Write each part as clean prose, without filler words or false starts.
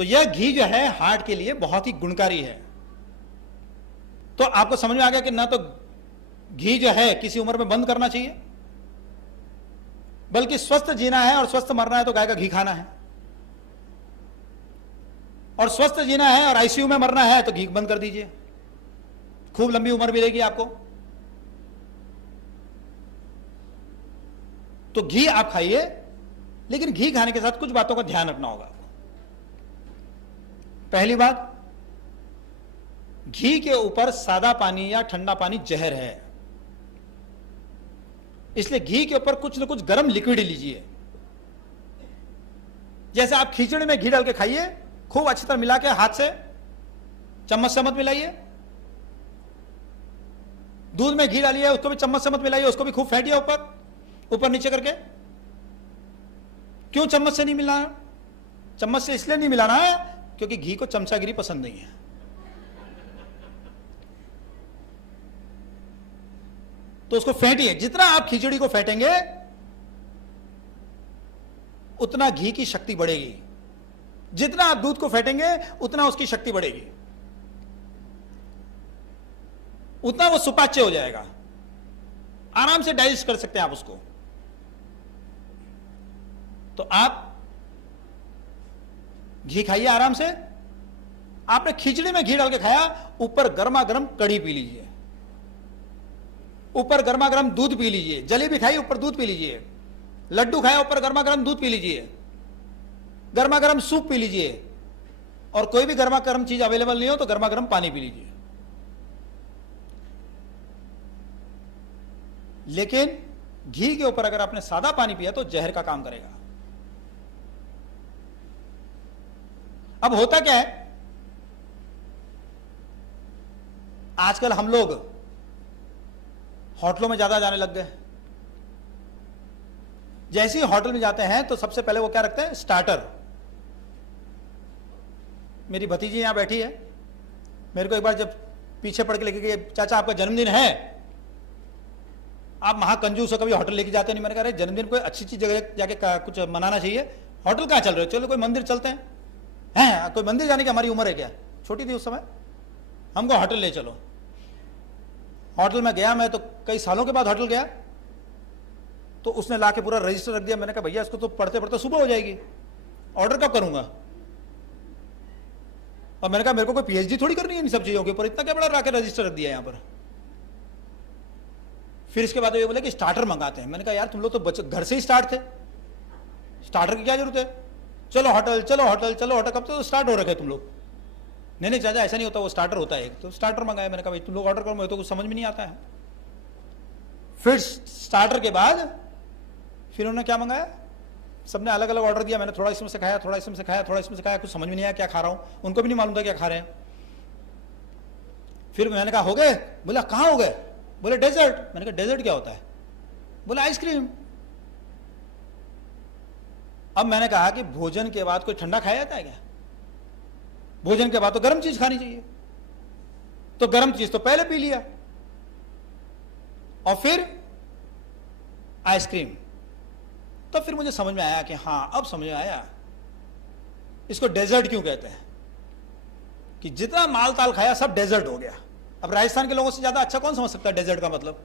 तो यह घी जो है हार्ट के लिए बहुत ही गुणकारी है। तो आपको समझ में आ गया कि ना तो घी जो है किसी उम्र में बंद करना चाहिए, बल्कि स्वस्थ जीना है और स्वस्थ मरना है तो गाय का घी खाना है, और स्वस्थ जीना है और आईसीयू में मरना है तो घी बंद कर दीजिए, खूब लंबी उम्र मिलेगी आपको। तो घी आप खाइए, लेकिन घी खाने के साथ कुछ बातों का ध्यान रखना होगा। पहली बात, घी के ऊपर सादा पानी या ठंडा पानी जहर है, इसलिए घी के ऊपर कुछ न कुछ गर्म लिक्विड लीजिए। जैसे आप खिचड़ी में घी डाल के खाइए, खूब अच्छी तरह मिला के हाथ से, चम्मच से मत मिलाइए। दूध में घी डालिए, उसको भी चम्मच से मत मिलाइए, उसको भी खूब फेंटिए ऊपर ऊपर नीचे करके। क्यों चम्मच से नहीं मिलाना? चम्मच से इसलिए नहीं मिलाना है क्योंकि घी को चमचागिरी पसंद नहीं है। तो उसको फेंटिए, जितना आप खिचड़ी को फेंटेंगे उतना घी की शक्ति बढ़ेगी, जितना आप दूध को फेंटेंगे उतना उसकी शक्ति बढ़ेगी, उतना वो सुपाच्य हो जाएगा, आराम से डाइजेस्ट कर सकते हैं आप उसको। तो आप घी खाइए आराम से। आपने खिचड़ी में घी डाल के खाया, ऊपर गर्मा गर्म कढ़ी पी लीजिए, ऊपर गर्मा गर्म दूध पी लीजिए। जलेबी खाई, ऊपर दूध पी लीजिए। लड्डू खाया, ऊपर गर्मा गर्म दूध पी लीजिए। गर्मा गर्म सूप पी लीजिए, और कोई भी गर्मा गर्म चीज अवेलेबल नहीं हो तो गर्मा गर्म पानी पी लीजिए। लेकिन घी के ऊपर अगर आपने सादा पानी पिया तो जहर का काम करेगा। अब होता क्या है, आजकल हम लोग होटलों में ज्यादा जाने लग गए। जैसे ही होटल में जाते हैं तो सबसे पहले वो क्या रखते हैं? स्टार्टर। मेरी भतीजी यहां बैठी है, मेरे को एक बार जब पीछे पड़ के लेके गई, चाचा आपका जन्मदिन है, आप महाकंजूस हो, कभी होटल लेके जाते नहीं। मैंने कहा अरे जन्मदिन कोई अच्छी चीज जगह जाके कुछ मनाना चाहिए, होटल कहां चल रहे हो? चलो कोई मंदिर चलते हैं। हैं, कोई मंदिर जाने की हमारी उम्र है क्या? छोटी थी उस समय, हमको होटल ले चलो। होटल में गया मैं, तो कई सालों के बाद होटल गया, तो उसने लाके पूरा रजिस्टर रख दिया। मैंने कहा भैया इसको तो पढ़ते पढ़ते सुबह हो जाएगी, ऑर्डर कब करूंगा? और मैंने कहा मेरे को कोई पीएचडी थोड़ी करनी है इन सब चीजों के ऊपर, इतना क्या बड़ा लाके रजिस्टर रख दिया यहां पर। फिर इसके बाद ये बोले कि स्टार्टर मंगाते हैं। मैंने कहा यार तुम लोग तो घर से ही स्टार्ट थे, स्टार्टर की क्या जरूरत है? चलो होटल, चलो होटल, चलो होटल, कब तो स्टार्ट हो रखे तुम लोग। नहीं नहीं चाचा ऐसा नहीं होता, वो स्टार्टर होता है एक, तो स्टार्टर मंगाया। मैंने कहा भाई तुम लोग ऑर्डर करो, मुझे तो कुछ समझ में नहीं आता है। फिर स्टार्टर के बाद फिर उन्होंने क्या मंगाया, सबने अलग अलग ऑर्डर दिया। मैंने थोड़ा इसमें से खाया, थोड़ा इसमें से खाया, थोड़ा इसमें से खाया, कुछ समझ में नहीं आया क्या खा रहा हूं, उनको भी नहीं मालूम था क्या खा रहे हैं। फिर मैंने कहा हो गए? बोला कहाँ हो गए? बोले डेजर्ट। मैंने कहा डेजर्ट क्या होता है? बोला आइसक्रीम। अब मैंने कहा कि भोजन के बाद कोई ठंडा खाया जाता है क्या? भोजन के बाद तो गर्म चीज खानी चाहिए, तो गर्म चीज तो पहले पी लिया, और फिर आइसक्रीम। तो फिर मुझे समझ में आया कि हां अब समझ में आया इसको डेजर्ट क्यों कहते हैं, कि जितना माल ताल खाया सब डेजर्ट हो गया। अब राजस्थान के लोगों से ज्यादा अच्छा कौन समझ सकता है डेजर्ट का मतलब?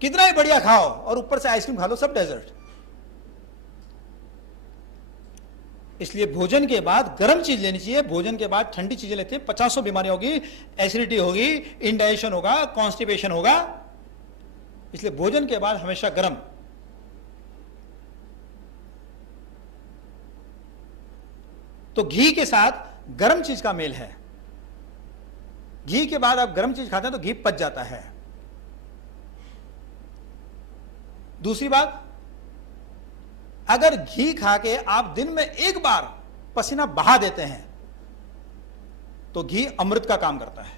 कितना ही बढ़िया खाओ और ऊपर से आइसक्रीम खा लो, सब डेजर्ट। इसलिए भोजन के बाद गर्म चीज लेनी चाहिए, भोजन के बाद ठंडी चीजें लेते हैं 50 बीमारियां होगी, एसिडिटी होगी, इंडाइजेशन होगा, कॉन्स्टिपेशन होगा। इसलिए भोजन के बाद हमेशा गर्म। तो घी के साथ गर्म चीज का मेल है। घी के बाद आप गर्म चीज खाते हैं तो घी पच जाता है। दूसरी बात, अगर घी खा के आप दिन में एक बार पसीना बहा देते हैं तो घी अमृत का काम करता है।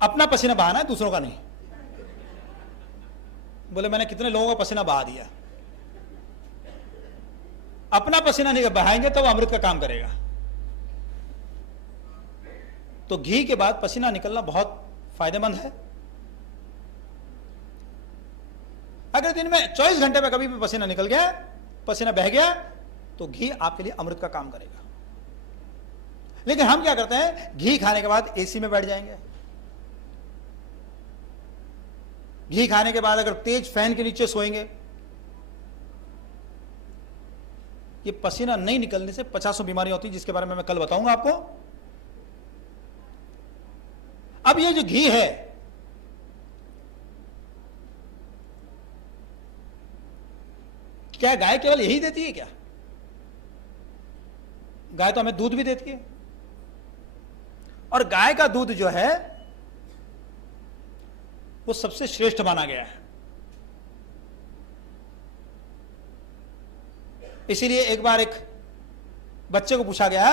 अपना पसीना बहाना है, दूसरों का नहीं। बोले मैंने कितने लोगों का पसीना बहा दिया। अपना पसीना नहीं बहाएंगे तो अमृत का काम करेगा। तो घी के बाद पसीना निकलना बहुत फायदेमंद है। अगर दिन में 24 घंटे में कभी भी पसीना निकल गया, पसीना बह गया, तो घी आपके लिए अमृत का काम करेगा। लेकिन हम क्या करते हैं, घी खाने के बाद एसी में बैठ जाएंगे, घी खाने के बाद अगर तेज फैन के नीचे सोएंगे। ये पसीना नहीं निकलने से 50 बीमारियां होती हैं, जिसके बारे में मैं कल बताऊंगा आपको। अब ये जो घी है, क्या गाय केवल यही देती है क्या? गाय तो हमें दूध भी देती है, और गाय का दूध जो है वो सबसे श्रेष्ठ माना गया है। इसीलिए एक बार एक बच्चे को पूछा गया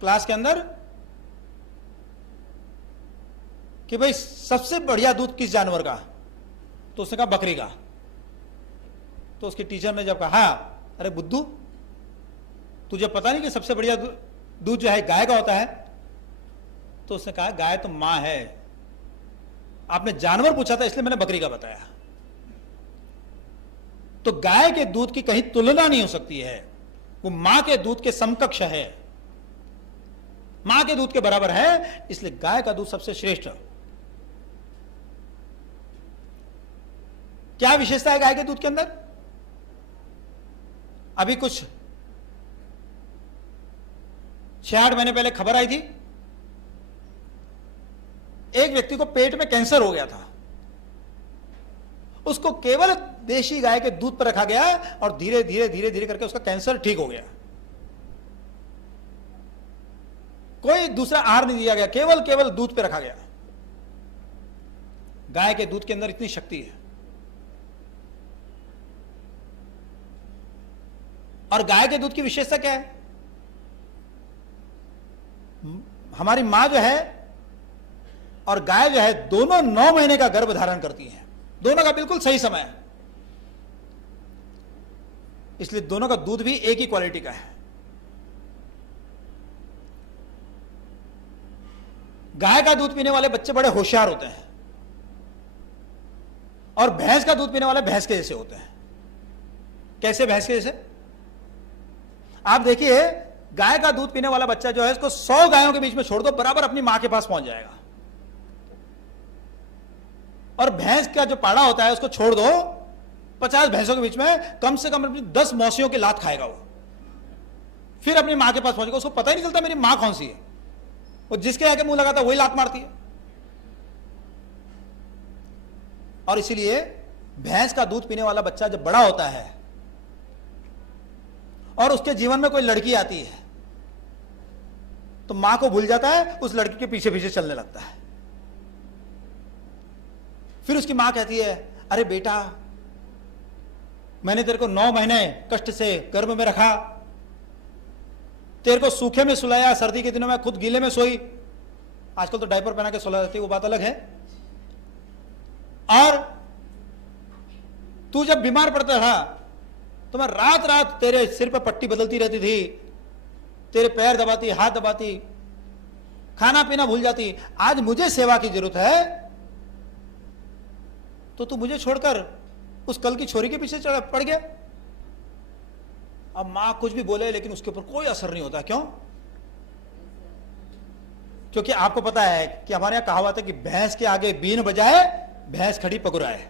क्लास के अंदर कि भाई सबसे बढ़िया दूध किस जानवर का? तो उसने कहा बकरी का। तो उसकी टीचर ने जब कहा, हाँ, अरे बुद्धू, तुझे पता नहीं कि सबसे बढ़िया दूध जो है गाय का होता है? तो उसने कहा गाय तो मां है, आपने जानवर पूछा था इसलिए मैंने बकरी का बताया। तो गाय के दूध की कहीं तुलना नहीं हो सकती है, वो मां के दूध के समकक्ष है, मां के दूध के बराबर है, इसलिए गाय का दूध सबसे श्रेष्ठ। क्या विशेषता है गाय के दूध के अंदर? अभी कुछ 6-8 महीने पहले खबर आई थी, एक व्यक्ति को पेट में कैंसर हो गया था, उसको केवल देशी गाय के दूध पर रखा गया और धीरे धीरे धीरे धीरे करके उसका कैंसर ठीक हो गया। कोई दूसरा आहार नहीं दिया गया, केवल दूध पे रखा गया। गाय के दूध के अंदर इतनी शक्ति है। और गाय के दूध की विशेषता क्या है? हमारी मां जो है और गाय जो है, दोनों 9 महीने का गर्भ धारण करती हैं, दोनों का बिल्कुल सही समय है, इसलिए दोनों का दूध भी एक ही क्वालिटी का है। गाय का दूध पीने वाले बच्चे बड़े होशियार होते हैं, और भैंस का दूध पीने वाले भैंस के जैसे होते हैं। कैसे भैंस के जैसे? आप देखिए, गाय का दूध पीने वाला बच्चा जो है, इसको 100 गायों के बीच में छोड़ दो, बराबर अपनी मां के पास पहुंच जाएगा। और भैंस का जो पाड़ा होता है, उसको छोड़ दो 50 भैंसों के बीच में, कम से कम अपनी 10 मौसियों की लात खाएगा वो, फिर अपनी मां के पास पहुंचेगा। उसको पता ही नहीं चलता मेरी मां कौन सी है, वो जिसके आगे मुंह लगाता है वही लात मारती है। और इसीलिए भैंस का दूध पीने वाला बच्चा जब बड़ा होता है और उसके जीवन में कोई लड़की आती है, तो मां को भूल जाता है, उस लड़की के पीछे पीछे चलने लगता है। फिर उसकी मां कहती है, अरे बेटा, मैंने तेरे को 9 महीने कष्ट से गर्भ में रखा, तेरे को सूखे में सुलाया, सर्दी के दिनों में खुद गीले में सोई, आजकल तो डायपर पहना के सुला जाती है, वो बात अलग है। और तू जब बीमार पड़ता था तो मैं रात रात तेरे सिर पर पट्टी बदलती रहती थी, तेरे पैर दबाती, हाथ दबाती, खाना पीना भूल जाती। आज मुझे सेवा की जरूरत है तो तू मुझे छोड़कर उस कल की छोरी के पीछे पड़ गया। अब मां कुछ भी बोले लेकिन उसके ऊपर कोई असर नहीं होता। क्यों? क्योंकि आपको पता है कि हमारे यहां कहावत है कि भैंस के आगे बीन बजाए भैंस खड़ी पगुराए।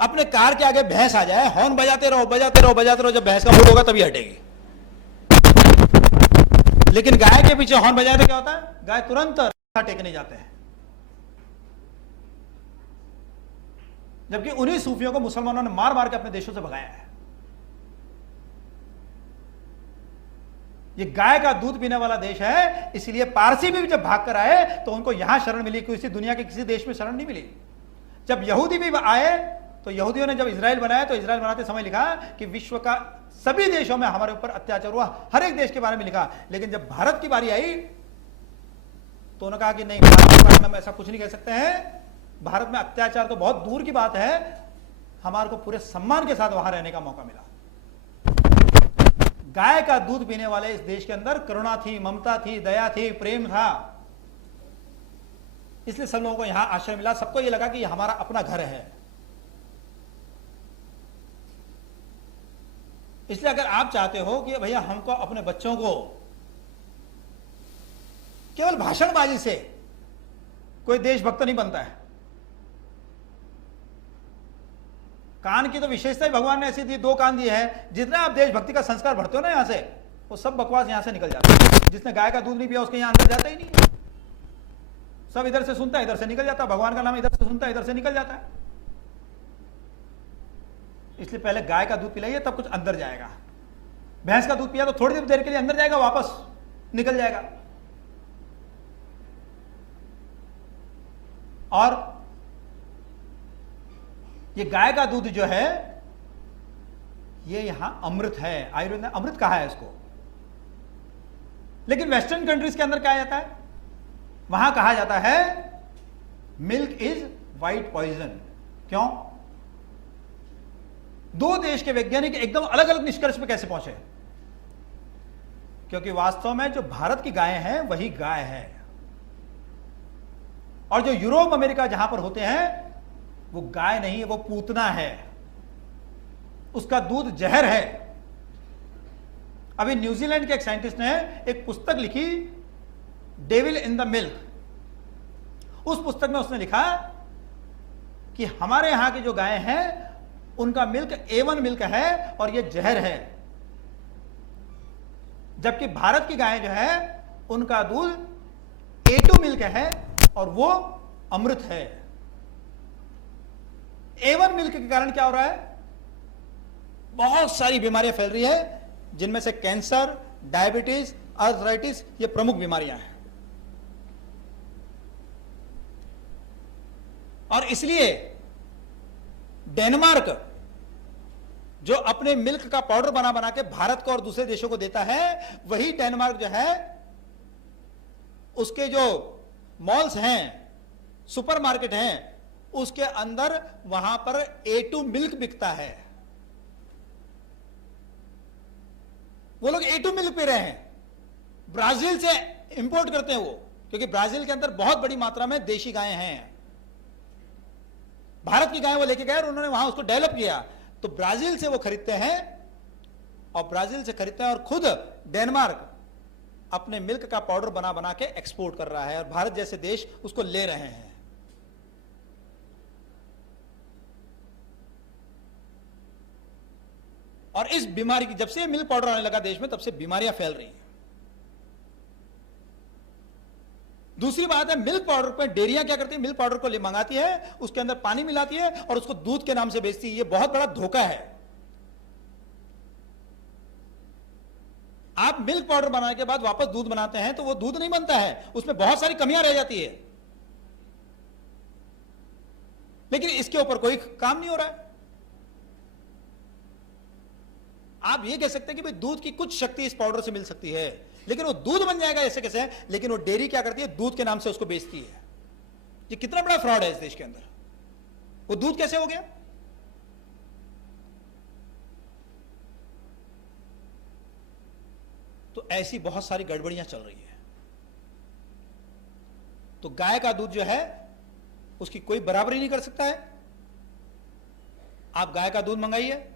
अपने कार के आगे भैंस आ जाए, हॉर्न बजाते रहो बजाते रहो बजाते रहो, जब भैंस का मूड होगा तभी हटेगी। लेकिन गाय के पीछे हॉर्न बजाए तो क्या होता है? गाय तुरंत टेकने जाते हैं। जबकि उन्हीं सूफियों को मुसलमानों ने मार मार के अपने देशों से भगाया है। ये गाय का दूध पीने वाला देश है, इसलिए पारसी भी जब भाग कर आए तो उनको यहां शरण मिली, किसी दुनिया के किसी देश में शरण नहीं मिली। जब यहूदी भी आए तो यहूदियों ने जब इजराइल बनाया तो इजराइल बनाते समय लिखा कि विश्व का सभी देशों में हमारे ऊपर अत्याचार हुआ, हर एक देश के बारे में लिखा। लेकिन जब भारत की बारी आई तो उन्होंने कहा कि नहीं, भारत के बारे में हम ऐसा कुछ नहीं कह सकते हैं, भारत में अत्याचार तो बहुत दूर की बात है, हमारे को पूरे सम्मान के साथ वहां रहने का मौका मिला। गाय का दूध पीने वाले इस देश के अंदर करुणा थी, ममता थी, दया थी, प्रेम था, इसलिए सब लोगों को यहां आश्रय मिला। सबको ये लगा कि ये हमारा अपना घर है। इसलिए अगर आप चाहते हो कि भैया हमको अपने बच्चों को केवल भाषणबाजी से कोई देशभक्त नहीं बनता है। कान की तो विशेषता ही भगवान ने ऐसी दी, 2 कान दिए हैं, जितना आप देशभक्ति का संस्कार भरते हो ना यहां से, वो सब बकवास यहां से निकल जाता है। जिसने गाय का दूध नहीं पिया उसके यहां अंदर जाता ही नहीं है। सब इधर से सुनता है इधर से निकल जाता है, भगवान का नाम इधर से सुनता है इधर से निकल जाता है। इसलिए पहले गाय का दूध पिलाइए तब कुछ अंदर जाएगा। भैंस का दूध पिया तो थोड़ी देर के लिए अंदर जाएगा, वापस निकल जाएगा। और ये गाय का दूध जो है ये यहां अमृत है। आयुर्वेद ने अमृत कहा है इसको। लेकिन वेस्टर्न कंट्रीज के अंदर क्या जाता है, वहां कहा जाता है मिल्क इज वाइट पॉइजन। क्यों? 2 देश के वैज्ञानिक एकदम अलग अलग निष्कर्ष पे कैसे पहुंचे? क्योंकि वास्तव में जो भारत की गाय है वही गाय है, और जो यूरोप अमेरिका जहां पर होते हैं वो गाय नहीं है, वो पूतना है, उसका दूध जहर है। अभी न्यूजीलैंड के एक साइंटिस्ट ने एक पुस्तक लिखी, डेविल इन द मिल्क। उस पुस्तक में उसने लिखा कि हमारे यहां की जो गाय हैं उनका मिल्क A1 मिल्क है और यह जहर है, जबकि भारत की गाय जो है उनका दूध A2 मिल्क है और वो अमृत है। A1 मिल्क के कारण क्या हो रहा है? बहुत सारी बीमारियां फैल रही है, जिनमें से कैंसर, डायबिटीज, आर्थराइटिस ये प्रमुख बीमारियां हैं। और इसलिए डेनमार्क जो अपने मिल्क का पाउडर बना बना के भारत को और दूसरे देशों को देता है, वही डेनमार्क जो है उसके जो मॉल्स हैं, सुपरमार्केट हैं, उसके अंदर वहां पर A2 मिल्क बिकता है। वो लोग A2 मिल्क पी रहे हैं। ब्राजील से इंपोर्ट करते हैं वो, क्योंकि ब्राजील के अंदर बहुत बड़ी मात्रा में देशी गायें हैं। भारत की गाय वो लेके गए और उन्होंने वहां उसको डेवलप किया, तो ब्राजील से वो खरीदते हैं, और ब्राजील से खरीदते हैं और खुद डेनमार्क अपने मिल्क का पाउडर बना बना के एक्सपोर्ट कर रहा है, और भारत जैसे देश उसको ले रहे हैं। और इस बीमारी की, जब से मिल्क पाउडर आने लगा देश में, तब से बीमारियां फैल रही हैं। दूसरी बात है, मिल्क पाउडर पे डेयरियां क्या करती है, मिल्क पाउडर को ले मंगाती है, उसके अंदर पानी मिलाती है और उसको दूध के नाम से बेचती है। ये बहुत बड़ा धोखा है। आप मिल्क पाउडर बनाने के बाद वापस दूध बनाते हैं तो वो दूध नहीं बनता है, उसमें बहुत सारी कमियां रह जाती है। लेकिन इसके ऊपर कोई काम नहीं हो रहा है। आप ये कह सकते हैं कि भाई दूध की कुछ शक्ति इस पाउडर से मिल सकती है, लेकिन वो दूध बन जाएगा ऐसे कैसे है? लेकिन वो डेयरी क्या करती है, दूध के नाम से उसको बेचती है। ये कितना बड़ा फ्रॉड है इस देश के अंदर। वो दूध कैसे हो गया? तो ऐसी बहुत सारी गड़बड़ियां चल रही है। तो गाय का दूध जो है उसकी कोई बराबरी नहीं कर सकता है। आप गाय का दूध मंगाइए।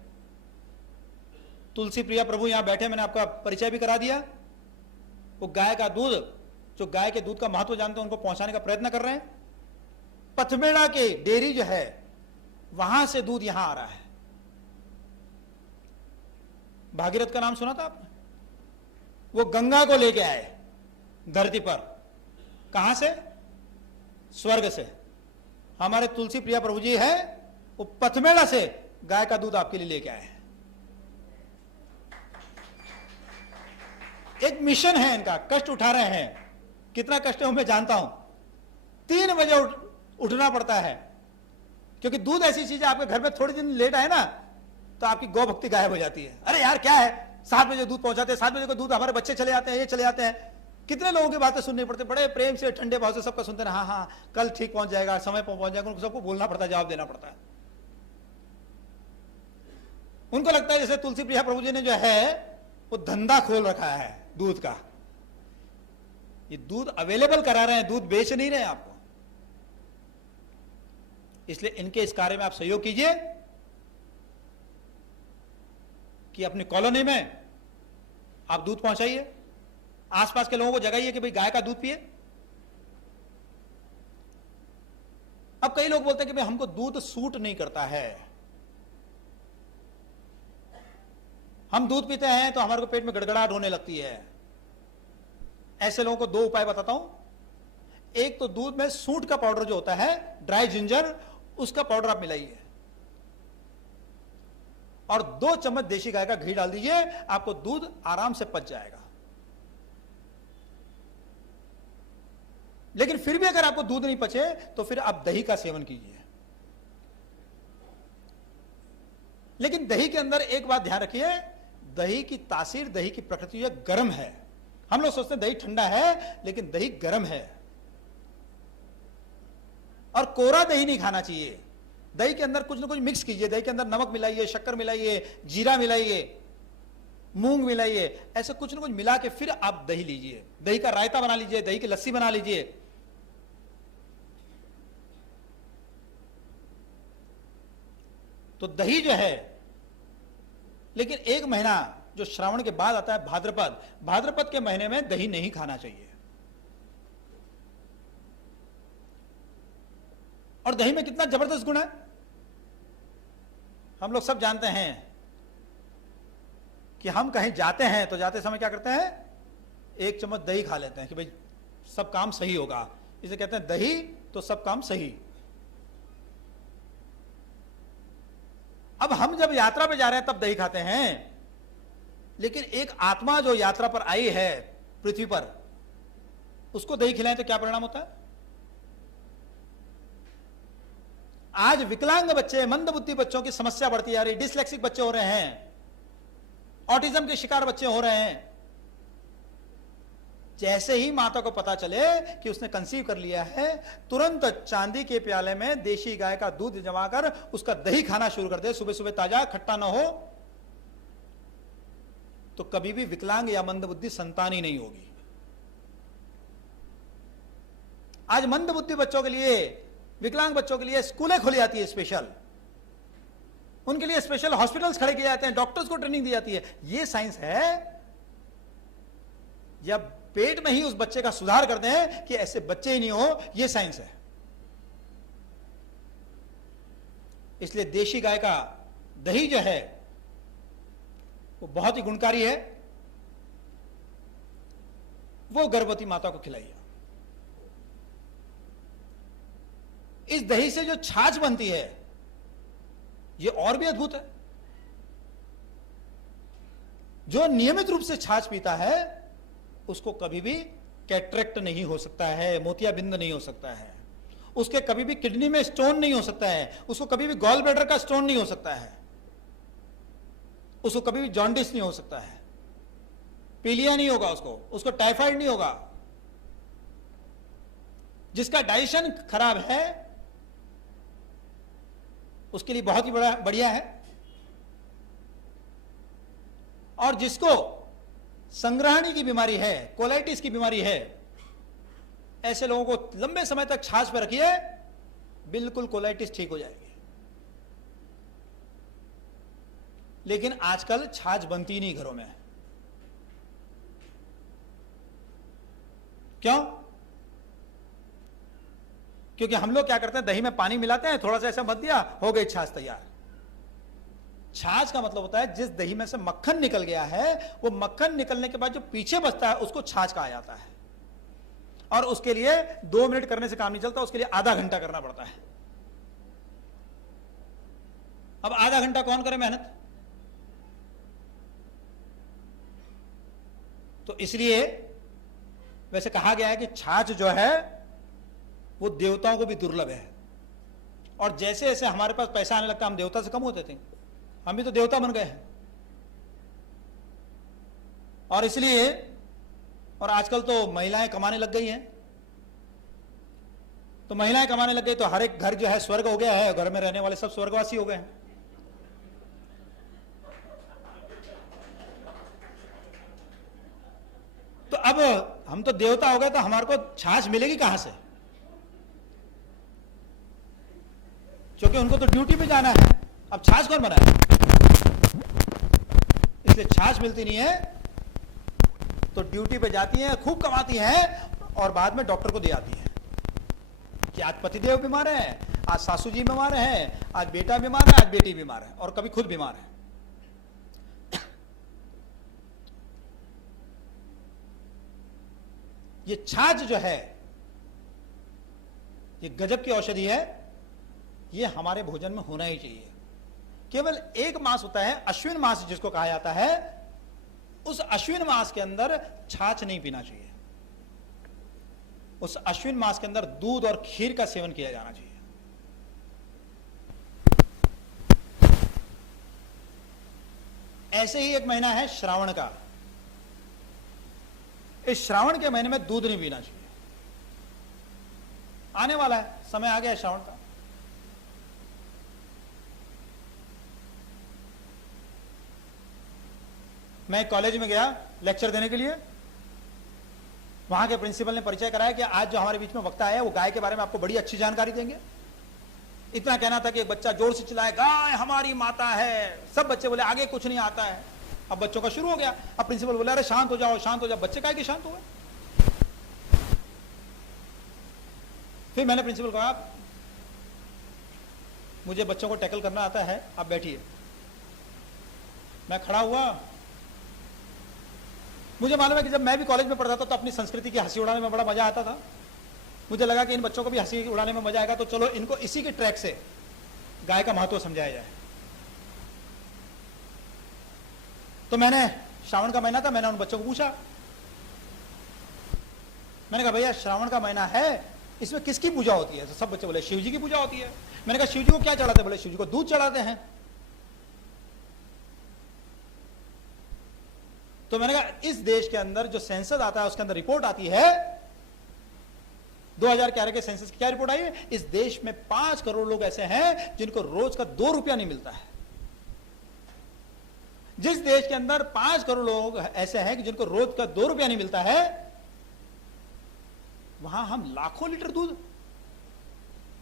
तुलसी प्रिया प्रभु यहां बैठे, मैंने आपका परिचय भी करा दिया। वो गाय का दूध, जो गाय के दूध का महत्व जानते हैं, उनको पहुंचाने का प्रयत्न कर रहे हैं। पथमेड़ा के डेयरी जो है वहां से दूध यहां आ रहा है। भागीरथ का नाम सुना था आपने? वो गंगा को लेके आए धरती पर। कहां से? स्वर्ग से। हमारे तुलसी प्रिया प्रभु जी है, वो पथमेड़ा से गाय का दूध आपके लिए लेके आए हैं। एक मिशन है इनका, कष्ट उठा रहे हैं। कितना कष्ट है वो मैं जानता हूं। 3 बजे उठना पड़ता है, क्योंकि दूध ऐसी चीज है, आपके घर में थोड़ी दिन लेट आए ना तो आपकी गौ भक्ति गायब हो जाती है। अरे यार क्या है, 7 बजे दूध पहुंचाते हैं, 7 बजे को दूध, हमारे बच्चे चले जाते हैं, ये चले जाते हैं। कितने लोगों की बातें सुननी पड़ती, बड़े प्रेम से ठंडे भाव से सबका सुनते हैं। हाँ हाँ कल ठीक पहुंच जाएगा, समय पर पहुंच जाएगा। उनको सबको बोलना पड़ता है, जवाब देना पड़ता है। उनको लगता है जैसे तुलसी प्रिया प्रभु जी ने जो है वो धंधा खोल रखा है दूध का। ये दूध अवेलेबल करा रहे हैं, दूध बेच नहीं रहे आपको। इसलिए इनके इस कार्य में आप सहयोग कीजिए कि अपनी कॉलोनी में आप दूध पहुंचाइए, आसपास के लोगों को जगाइए कि भाई गाय का दूध पिए। अब कई लोग बोलते हैं कि भाई हमको दूध सूट नहीं करता है, हम दूध पीते हैं तो हमारे को पेट में गड़गड़ाहट होने लगती है। ऐसे लोगों को 2 उपाय बताता हूं। एक तो दूध में सूंठ का पाउडर जो होता है, ड्राई जिंजर, उसका पाउडर आप मिलाइए और 2 चम्मच देशी गाय का घी डाल दीजिए, आपको दूध आराम से पच जाएगा। लेकिन फिर भी अगर आपको दूध नहीं पचे तो फिर आप दही का सेवन कीजिए। लेकिन दही के अंदर एक बात ध्यान रखिए, दही की तासीर, दही की प्रकृति जो गर्म है। हम लोग सोचते हैं दही ठंडा है, लेकिन दही गर्म है। और कोरा दही नहीं खाना चाहिए, दही के अंदर कुछ ना कुछ मिक्स कीजिए। दही के अंदर नमक मिलाइए, शक्कर मिलाइए, जीरा मिलाइए, मूंग मिलाइए, ऐसे कुछ ना कुछ मिला के फिर आप दही लीजिए। दही का रायता बना लीजिए, दही की लस्सी बना लीजिए। तो दही जो है, लेकिन एक महीना जो श्रावण के बाद आता है भाद्रपद, भाद्रपद के महीने में दही नहीं खाना चाहिए। और दही में कितना जबरदस्त गुण है हम लोग सब जानते हैं कि हम कहीं जाते हैं तो जाते समय क्या करते हैं, 1 चम्मच दही खा लेते हैं कि भाई सब काम सही होगा। इसे कहते हैं दही तो सब काम सही। अब हम जब यात्रा पे जा रहे हैं तब दही खाते हैं, लेकिन एक आत्मा जो यात्रा पर आई है पृथ्वी पर, उसको दही खिलाएं तो क्या परिणाम होता है। आज विकलांग बच्चे, मंदबुद्धि बच्चों की समस्या बढ़ती जा रही, डिसलेक्सिक बच्चे हो रहे हैं, ऑटिज्म के शिकार बच्चे हो रहे हैं। जैसे ही माता को पता चले कि उसने कंसीव कर लिया है, तुरंत चांदी के प्याले में देशी गाय का दूध जमाकर उसका दही खाना शुरू कर दे, सुबह सुबह ताजा, खट्टा ना हो, तो कभी भी विकलांग या मंदबुद्धि संतान ही नहीं होगी। आज मंदबुद्धि बच्चों के लिए, विकलांग बच्चों के लिए स्कूलें खोली जाती है स्पेशल, उनके लिए स्पेशल हॉस्पिटल्स खड़े किए जाते हैं, डॉक्टर्स को ट्रेनिंग दी जाती है। यह साइंस है। जब पेट में ही उस बच्चे का सुधार करते हैं कि ऐसे बच्चे ही नहीं हो, यह साइंस है। इसलिए देशी गाय का दही जो है वो बहुत ही गुणकारी है, वो गर्भवती माता को खिलाइए। इस दही से जो छाछ बनती है ये और भी अद्भुत है। जो नियमित रूप से छाछ पीता है उसको कभी भी कैटरेक्ट नहीं हो सकता है, मोतियाबिंद नहीं हो सकता है, उसके कभी भी किडनी में स्टोन नहीं हो सकता है, उसको कभी भी गॉल ब्लैडर का स्टोन नहीं हो सकता है, उसको कभी भी जॉन्डिस नहीं हो सकता है, पीलिया नहीं होगा, उसको टाइफाइड नहीं होगा। जिसका डाइजेशन खराब है उसके लिए बहुत ही बढ़िया है। और जिसको संग्रहणी की बीमारी है, कोलाइटिस की बीमारी है, ऐसे लोगों को लंबे समय तक छाछ पर रखिए, बिल्कुल कोलाइटिस ठीक हो जाएगी। लेकिन आजकल छाछ बनती नहीं घरों में। क्यों? क्योंकि हम लोग क्या करते हैं, दही में पानी मिलाते हैं, थोड़ा सा ऐसा मत दिया, हो गई छाछ तैयार। छाछ का मतलब होता है जिस दही में से मक्खन निकल गया है, वो मक्खन निकलने के बाद जो पीछे बचता है उसको छाछ कहा जाता है। और उसके लिए 2 मिनट करने से काम नहीं चलता, उसके लिए आधा घंटा करना पड़ता है। अब आधा घंटा कौन करे मेहनत? तो इसलिए वैसे कहा गया है कि छाछ जो है वो देवताओं को भी दुर्लभ है। और जैसे जैसे हमारे पास पैसा आने लगता, हम देवता से कम होते थे, हम भी तो देवता बन गए हैं। और इसलिए, और आजकल तो महिलाएं कमाने लग गई हैं, तो महिलाएं कमाने लग गई तो हर एक घर जो है स्वर्ग हो गया है, घर में रहने वाले सब स्वर्गवासी हो गए हैं। तो अब हम तो देवता हो गए तो हमारे को छाछ मिलेगी कहां से? क्योंकि उनको तो ड्यूटी पे जाना है। अब छाछ कौन बनाए? इसलिए छाछ मिलती नहीं है तो ड्यूटी पे जाती हैं, खूब कमाती हैं और बाद में डॉक्टर को दे आती हैं कि आज पतिदेव बीमार है, आज सासू जी बीमार है, आज बेटा बीमार है, आज बेटी बीमार है, और कभी खुद बीमार है। ये छाछ जो है ये गजब की औषधि है, ये हमारे भोजन में होना ही चाहिए। केवल एक मास होता है अश्विन मास जिसको कहा जाता है, उस अश्विन मास के अंदर छाछ नहीं पीना चाहिए। उस अश्विन मास के अंदर दूध और खीर का सेवन किया जाना चाहिए। ऐसे ही एक महीना है श्रावण का। इस श्रावण के महीने में दूध नहीं पीना चाहिए। आने वाला है, समय आ गया है श्रावण का। मैं कॉलेज में गया लेक्चर देने के लिए। वहां के प्रिंसिपल ने परिचय कराया कि आज जो हमारे बीच में वक्ता है वो गाय के बारे में आपको बड़ी अच्छी जानकारी देंगे। इतना कहना था कि एक बच्चा जोर से चिल्लाया, गाय हमारी माता है। सब बच्चे बोले आगे कुछ नहीं आता है। अब बच्चों का शुरू हो गया। अब प्रिंसिपल बोले अरे शांत हो जाओ, शांत हो जाओ। बच्चे काहे के शांत हो गए। फिर मैंने प्रिंसिपल को कहा मुझे बच्चों को टैकल करना आता है, आप बैठिए। मैं खड़ा हुआ। मुझे मालूम है कि जब मैं भी कॉलेज में पढ़ता था तो अपनी संस्कृति की हंसी उड़ाने में बड़ा मजा आता था। मुझे लगा कि इन बच्चों को भी हंसी उड़ाने में मजा आएगा, तो चलो इनको इसी के ट्रैक से गाय का महत्व समझाया जाए। तो मैंने, श्रावण का महीना था, मैंने उन बच्चों को पूछा, मैंने कहा भैया श्रावण का महीना है, इसमें किसकी पूजा होती है? तो सब बच्चे बोले शिव जी की पूजा होती है। मैंने कहा शिव जी को क्या चढ़ाते? बोले शिव जी को दूध चढ़ाते हैं। तो मैंने कहा इस देश के अंदर जो सेंसस आता है उसके अंदर रिपोर्ट आती है, 2011 के सेंसस की क्या रिपोर्ट आई है? इस देश में 5 करोड़ लोग ऐसे हैं जिनको रोज का 2 रुपया नहीं मिलता है। जिस देश के अंदर 5 करोड़ लोग ऐसे हैं कि जिनको रोज का 2 रुपया नहीं मिलता है, वहां हम लाखों लीटर दूध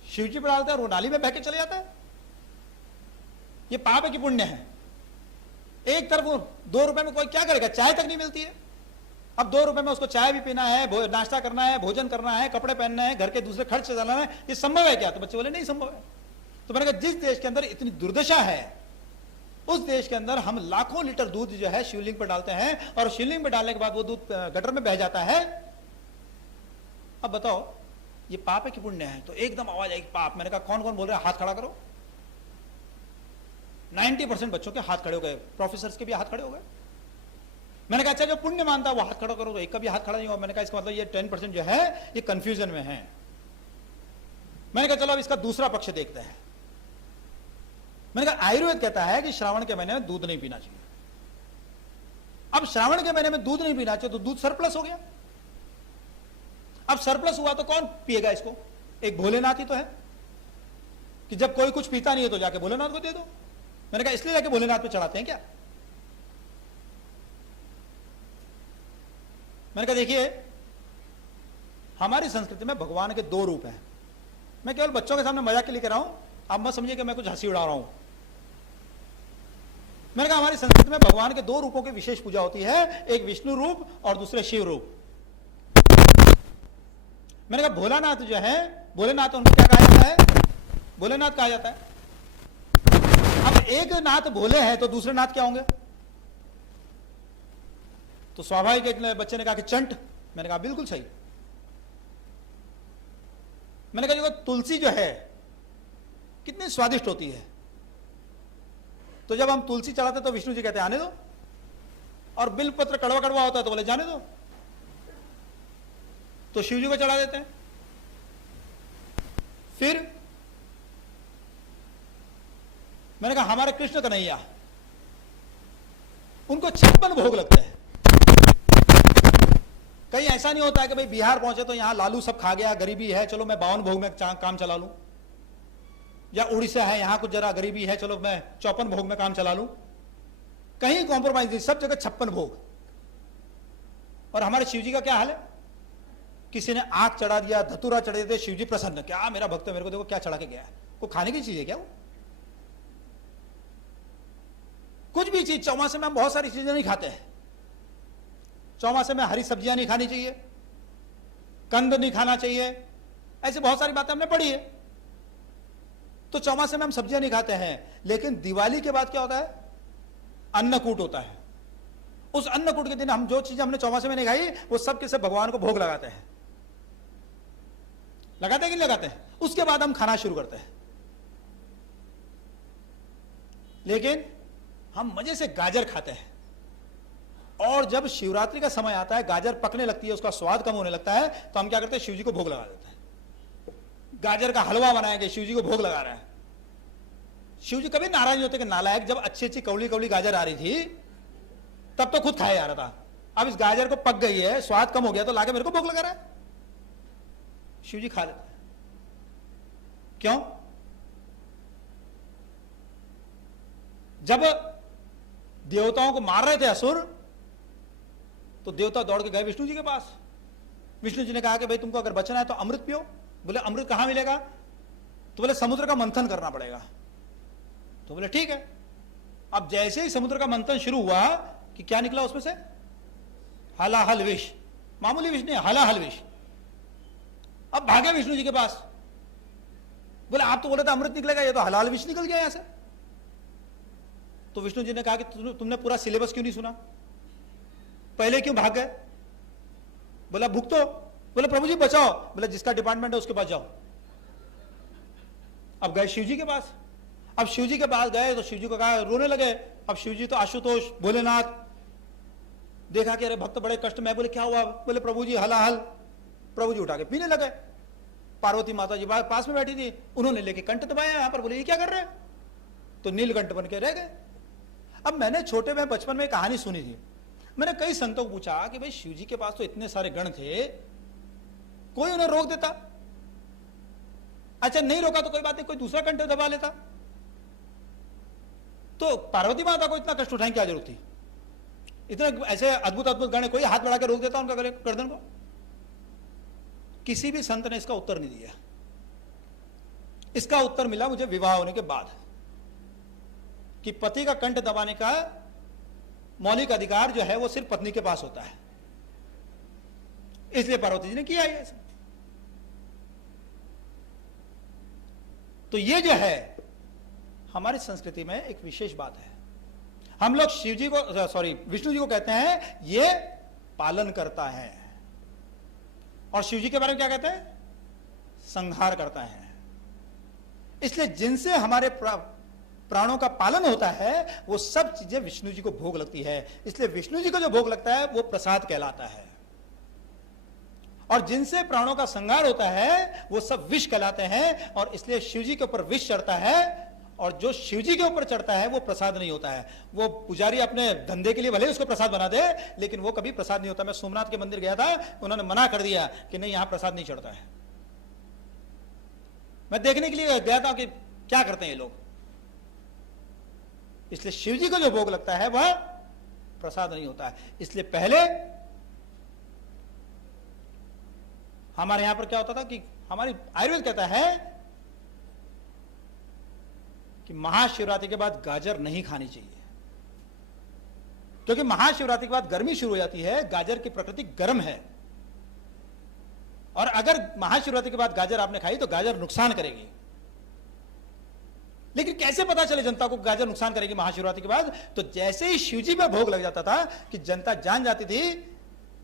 शिव जी पर डालते हैं और वो नाली में बह के चले जाता है। ये पाप है कि पुण्य है? एक तरफ वो 2 रुपए में कोई क्या करेगा, चाय तक नहीं मिलती है। अब 2 रुपए में उसको चाय भी पीना है, नाश्ता करना है, भोजन करना है, कपड़े पहनना है, घर के दूसरे खर्च चलाना है, ये संभव है क्या? तो बच्चे बोले नहीं संभव है। तो मैंने कहा जिस देश के अंदर इतनी दुर्दशा है, उस देश के अंदर हम लाखों लीटर दूध जो है शिवलिंग पर डालते हैं और शिवलिंग पर डालने के बाद वो दूध गटर में बह जाता है। अब बताओ ये पाप है कि पुण्य है? तो एकदम आवाज आई पाप। मैंने कहा कौन कौन बोल रहे हैं, हाथ खड़ा करो। 90% बच्चों के हाथ खड़े हो गए, प्रोफेसर्स के भी हाथ खड़े हो गए। मैंने कहा अच्छा जो पुण्य मानता है वो हाथ खड़ा करो, तो एक का भी हाथ खड़ा नहीं हुआ। मैंने कहा इसका मतलब ये 10% जो है ये कंफ्यूजन में है। मैंने कहा चलो अब इसका दूसरा पक्ष देखते हैं। मैंने कहा आयुर्वेद कहता है कि श्रावण के महीने में दूध नहीं पीना चाहिए। अब श्रावण के महीने में दूध नहीं पीना चाहिए तो दूध सरप्लस हो गया। अब सरप्लस हुआ तो कौन पिएगा इसको? एक भोलेनाथ ही तो है कि जब कोई कुछ पीता नहीं है तो जाके भोलेनाथ को दे दो। मैंने कहा इसलिए जाके भोलेनाथ पे चढ़ाते हैं क्या? मैंने कहा देखिए हमारी संस्कृति में भगवान के 2 रूप हैं। मैं केवल बच्चों के सामने मजाक के लिए कह रहा हूं, आप मत समझिए कि मैं कुछ हंसी उड़ा रहा हूं। मैंने कहा हमारी संस्कृति में भगवान के 2 रूपों की विशेष पूजा होती है, एक विष्णु रूप और दूसरे शिव रूप। मैंने कहा भोलानाथ जो है, भोलेनाथ उनको क्या कहा जाता है? भोलेनाथ कहा जाता है। अब एक नाथ भोले हैं तो दूसरे नाथ क्या होंगे? तो स्वाभाविक एक बच्चे ने कहा कि चंट। मैंने कहा बिल्कुल सही। मैंने कहा देखो तुलसी जो है कितनी स्वादिष्ट होती है, तो जब हम तुलसी चढ़ाते तो विष्णु जी कहते हैं आने दो, और बिलपत्र कड़वा कड़वा होता है तो बोले जाने दो, तो शिव जी को चढ़ा देते हैं। फिर मैंने कहा हमारे कृष्ण कन्हैया, उनको 56 भोग लगते हैं। कहीं ऐसा नहीं होता है कि भाई बिहार पहुंचे तो यहां लालू सब खा गया, गरीबी है, चलो मैं 52 भोग में काम चला लूं, या उड़ीसा है यहां कुछ जरा गरीबी है, चलो मैं 54 भोग में काम चला लूं। कहीं कॉम्प्रोमाइज नहीं, सब जगह 56 भोग। और हमारे शिव जी का क्या हाल है? किसी ने आग चढ़ा दिया, धतूरा चढ़ा दिया, शिव जी प्रसन्न, क्या मेरा भक्त है, मेरे को देखो क्या चढ़ा के गया है। को खाने की चीज है क्या वो? कुछ भी चीज, चौमासे में हम बहुत सारी चीजें नहीं खाते हैं। चौमासे में हरी सब्जियां नहीं खानी चाहिए, कंद नहीं खाना चाहिए, ऐसे बहुत सारी बातें हमने पढ़ी है। तो चौमासे में हम सब्जियां नहीं खाते हैं, लेकिन दिवाली के बाद क्या होता है? अन्नकूट होता है। उस अन्नकूट के दिन हम जो चीजें हमने चौमासे में नहीं खाई, वो सब के सब भगवान को भोग लगाते हैं। लगाते हैं कि नहीं लगाते हैं? उसके बाद हम खाना शुरू करते हैं। लेकिन हम मजे से गाजर खाते हैं, और जब शिवरात्रि का समय आता है, गाजर पकने लगती है, उसका स्वाद कम होने लगता है, तो हम क्या करते हैं? शिव जी को भोग लगा देते हैं। गाजर का हलवा बनाएंगे, शिव जी को भोग लगा रहे हैं। शिव जी कभी नाराज नहीं होते कि नालायक, जब अच्छी अच्छी कौड़ी कौड़ी गाजर आ रही थी तब तो खुद खाया जा रहा था, अब इस गाजर को पक गई है, स्वाद कम हो गया, तो लाके मेरे को भोग लगा रहा है। शिव जी खा लेते हैं। क्यों? जब देवताओं को मार रहे थे असुर, तो देवता दौड़ के गए विष्णु जी के पास। विष्णु जी ने कहा कि भाई तुमको अगर बचना है तो अमृत पियो। बोले अमृत कहां मिलेगा? तो बोले समुद्र का मंथन करना पड़ेगा। तो बोले ठीक है। अब जैसे ही समुद्र का मंथन शुरू हुआ कि क्या निकला उसमें से? हलाहल विष। मामूली विष नहीं, हलाहल विष। अब भागे विष्णु जी के पास। बोले आप तो बोले थे अमृत निकलेगा, ये तो हलाल विष निकल गया यहां से। तो विष्णु जी ने कहा कि तुमने पूरा सिलेबस क्यों नहीं सुना? पहले क्यों भाग गए? बोला भुगतो। बोले प्रभु जी बचाओ। बोले जिसका डिपार्टमेंट है उसके पास जाओ। अब गए शिव जी के पास। अब शिव जी के पास गए तो शिव जी को कहा, रोने लगे। अब शिव जी तो आशुतोष भोलेनाथ, देखा कि अरे भक्त बड़े कष्ट में। बोले क्या हुआ? बोले प्रभु जी हलाहल। प्रभु जी उठा के पीने लगे। पार्वती माता जी पास में बैठी थी, उन्होंने लेके कंठ दबाया यहां पर। बोले ये क्या कर रहे हैं? तो नीलकंठ बन के रह गए। अब मैंने छोटे में बचपन में कहानी सुनी थी। मैंने कई संतों को पूछा कि भाई शिव जी के पास तो इतने सारे गण थे, कोई उन्हें रोक देता? अच्छा नहीं रोका तो कोई बात नहीं, कोई दूसरा कंठ दबा लेता। तो पार्वती माता को इतना कष्ट उठाने की क्या जरूरत थी? इतने ऐसे अद्भुत अद्भुत गण, कोई हाथ बढ़ा के रोक देता उनका गर्दन को? किसी भी संत ने इसका उत्तर नहीं दिया। इसका उत्तर मिला मुझे विवाह होने के बाद, कि पति का कंठ दबाने का मौलिक अधिकार जो है वो सिर्फ पत्नी के पास होता है, इसलिए पार्वती जी ने किया ये। तो ये जो है हमारी संस्कृति में एक विशेष बात है। हम लोग शिव जी को, सॉरी विष्णु जी को कहते हैं ये पालन करता है, और शिव जी के बारे में क्या कहते हैं? संहार करता है। इसलिए जिनसे हमारे प्राणों का पालन होता है वो सब चीजें विष्णु जी को भोग लगती है। इसलिए विष्णु जी को जो भोग लगता है वो प्रसाद कहलाता है, और जिनसे प्राणों का संहार होता है वो सब विष कहलाते हैं। और इसलिए शिव जी के ऊपर विष चढ़ता है, और जो शिव जी के ऊपर चढ़ता है वो प्रसाद नहीं होता है। वो पुजारी अपने धंधे के लिए भले उसको प्रसाद बना दे, लेकिन वो कभी प्रसाद नहीं होता। मैं सोमनाथ के मंदिर गया था, उन्होंने मना कर दिया कि नहीं यहां प्रसाद नहीं चढ़ता है। मैं देखने के लिए गया था कि क्या करते हैं ये लोग। इसलिए शिव जी को जो भोग लगता है वह प्रसाद नहीं होता है। इसलिए पहले हमारे यहां पर क्या होता था कि हमारी आयुर्वेद कहता है कि महाशिवरात्रि के बाद गाजर नहीं खानी चाहिए, क्योंकि महाशिवरात्रि के बाद गर्मी शुरू हो जाती है। गाजर की प्रकृति गर्म है, और अगर महाशिवरात्रि के बाद गाजर आपने खाई तो गाजर नुकसान करेगी। लेकिन कैसे पता चले जनता को गाजर नुकसान करेगी महाशिवरात्रि के बाद? तो जैसे ही शिवजी पर भोग लग जाता था कि जनता जान जाती थी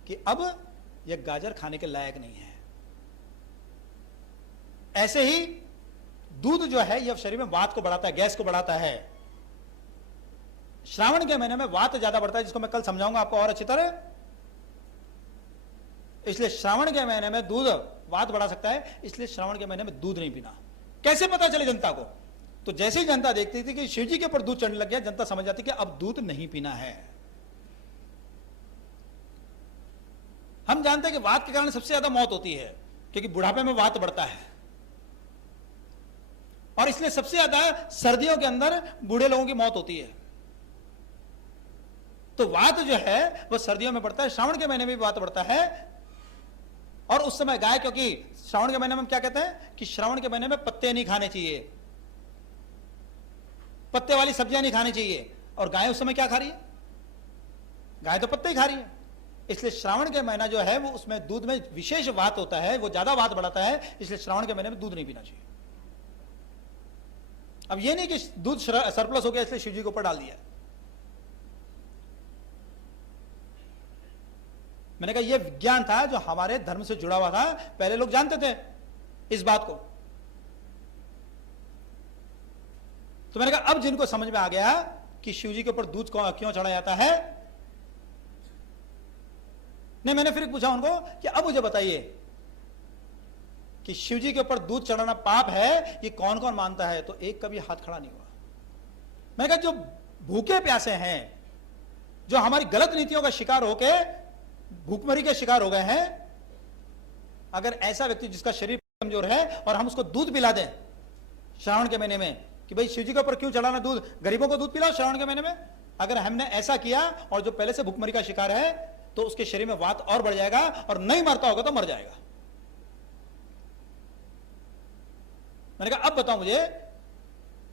कि अब यह गाजर खाने के लायक नहीं है। ऐसे ही दूध जो है यह शरीर में वात को बढ़ाता है, गैस को बढ़ाता है। श्रावण के महीने में वात ज्यादा बढ़ता है, जिसको मैं कल समझाऊंगा आपको और अच्छी तरह। इसलिए श्रावण के महीने में दूध वात बढ़ा सकता है, इसलिए श्रावण के महीने में दूध नहीं पीना। कैसे पता चले जनता को? तो जैसे ही जनता देखती थी कि शिवजी के ऊपर दूध चढ़ने लग गया, जनता समझ जाती कि अब दूध नहीं पीना है। हम जानते हैं कि वात के कारण सबसे ज्यादा मौत होती है, क्योंकि बुढ़ापे में वात बढ़ता है, और इसलिए सबसे ज्यादा सर्दियों के अंदर बूढ़े लोगों की मौत होती है। तो वात जो है वह सर्दियों में बढ़ता है, श्रावण के महीने में भी वात बढ़ता है। और उस समय गाय, क्योंकि श्रावण के महीने में हम क्या कहते हैं कि श्रावण के महीने में पत्ते नहीं खाने चाहिए, पत्ते वाली सब्जियां नहीं खानी चाहिए। और गाय उस समय क्या खा रही है? गाय तो पत्ते ही खा रही है। इसलिए श्रावण के महीना जो है वो उसमें दूध में विशेष वात होता है, वो ज्यादा वात बढ़ाता है, इसलिए श्रावण के महीने में दूध नहीं पीना चाहिए। अब ये नहीं कि दूध सरप्लस हो गया इसलिए शिव जी के ऊपर डाल दिया। मैंने कहा यह विज्ञान था जो हमारे धर्म से जुड़ा हुआ था, पहले लोग जानते थे इस बात को। तो मैंने कहा अब जिनको समझ में आ गया कि शिव जी के ऊपर दूध क्यों चढ़ा जाता है, नहीं, मैंने फिर पूछा उनको कि अब मुझे बताइए कि शिव जी के ऊपर दूध चढ़ाना पाप है, ये कौन कौन मानता है? तो एक कभी हाथ खड़ा नहीं हुआ। मैंने कहा जो भूखे प्यासे हैं, जो हमारी गलत नीतियों का शिकार होके भूखमरी के शिकार हो गए हैं, अगर ऐसा व्यक्ति जिसका शरीर कमजोर है और हम उसको दूध पिला दें श्रावण के महीने में कि भाई शिव जी के ऊपर क्यों चढ़ाना दूध, गरीबों को दूध पिलाओ श्रावण के महीने में, अगर हमने ऐसा किया और जो पहले से भूखमरी का शिकार है तो उसके शरीर में वात और बढ़ जाएगा और नहीं मरता होगा तो मर जाएगा। मैंने कहा अब बताओ मुझे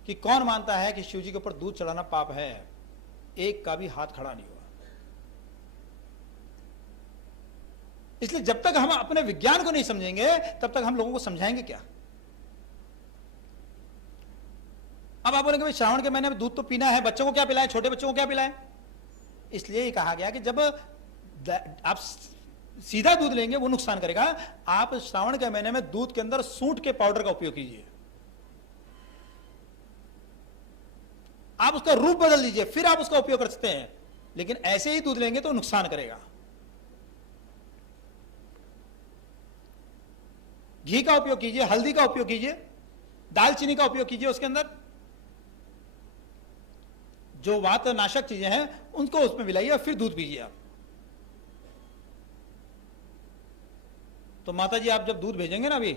कि कौन मानता है कि शिव जी के ऊपर दूध चढ़ाना पाप है? एक का भी हाथ खड़ा नहीं हुआ। इसलिए जब तक हम अपने विज्ञान को नहीं समझेंगे तब तक हम लोगों को समझाएंगे क्या? अब आप बोलेंगे भाई श्रावण के महीने में दूध तो पीना है, बच्चों को क्या पिलाएं, छोटे बच्चों को क्या पिलाएं? इसलिए ही कहा गया कि जब आप सीधा दूध लेंगे वो नुकसान करेगा। आप श्रावण के महीने में दूध के अंदर सूंठ के पाउडर का उपयोग कीजिए, आप उसका रूप बदल दीजिए, फिर आप उसका उपयोग कर सकते हैं। लेकिन ऐसे ही दूध लेंगे तो नुकसान करेगा। घी का उपयोग कीजिए, हल्दी का उपयोग कीजिए, दालचीनी का उपयोग कीजिए, उसके अंदर जो वात नाशक चीजें हैं उनको उसमें मिलाइए और फिर दूध पीजिए आप। तो माता जी आप जब दूध भेजेंगे ना अभी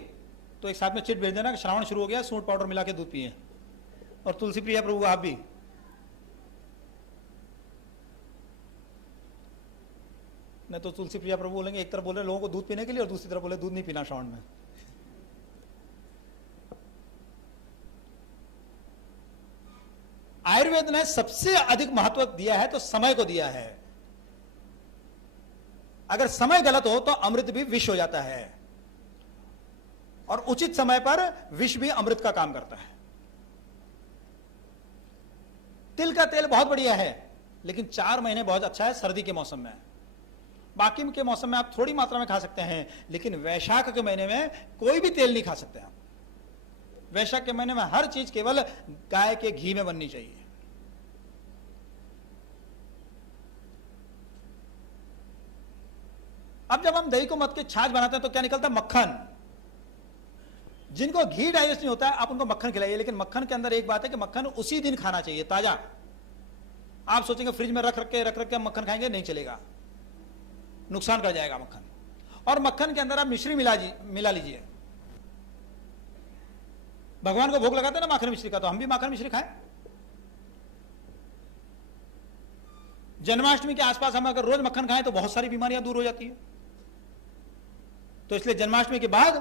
तो एक साथ में चिट भेज देना कि श्रावण शुरू हो गया, सूंठ पाउडर मिला के दूध पिए। और तुलसी प्रिया प्रभु आप भी, नहीं तो तुलसी प्रिया प्रभु बोलेंगे एक तरफ बोले लोगों को दूध पीने के लिए और दूसरी तरफ बोले दूध नहीं पीना श्रावण में। आयुर्वेद ने सबसे अधिक महत्व दिया है तो समय को दिया है। अगर समय गलत हो तो अमृत भी विष हो जाता है, और उचित समय पर विष भी अमृत का काम करता है। तिल का तेल बहुत बढ़िया है, लेकिन 4 महीने बहुत अच्छा है सर्दी के मौसम में। बाकी के मौसम में आप थोड़ी मात्रा में खा सकते हैं, लेकिन वैशाख के महीने में कोई भी तेल नहीं खा सकते आप। वैशाख के महीने में हर चीज केवल गाय के घी में बननी चाहिए। अब जब हम दही को मत के छाछ बनाते हैं तो क्या निकलता है? मक्खन। जिनको घी डाइजेस्ट नहीं होता है आप उनको मक्खन खिलाइए, लेकिन मक्खन के अंदर एक बात है कि मक्खन उसी दिन खाना चाहिए ताजा। आप सोचेंगे फ्रिज में रख रख के मक्खन खाएंगे, नहीं चलेगा, नुकसान कर जाएगा मक्खन। और मक्खन के अंदर आप मिश्री मिला लीजिए। भगवान को भोग लगाते हैं ना माखन मिश्री का, तो हम भी माखन मिश्री खाएं। जन्माष्टमी के आसपास हम अगर रोज मक्खन खाएं तो बहुत सारी बीमारियां दूर हो जाती है। तो इसलिए जन्माष्टमी के बाद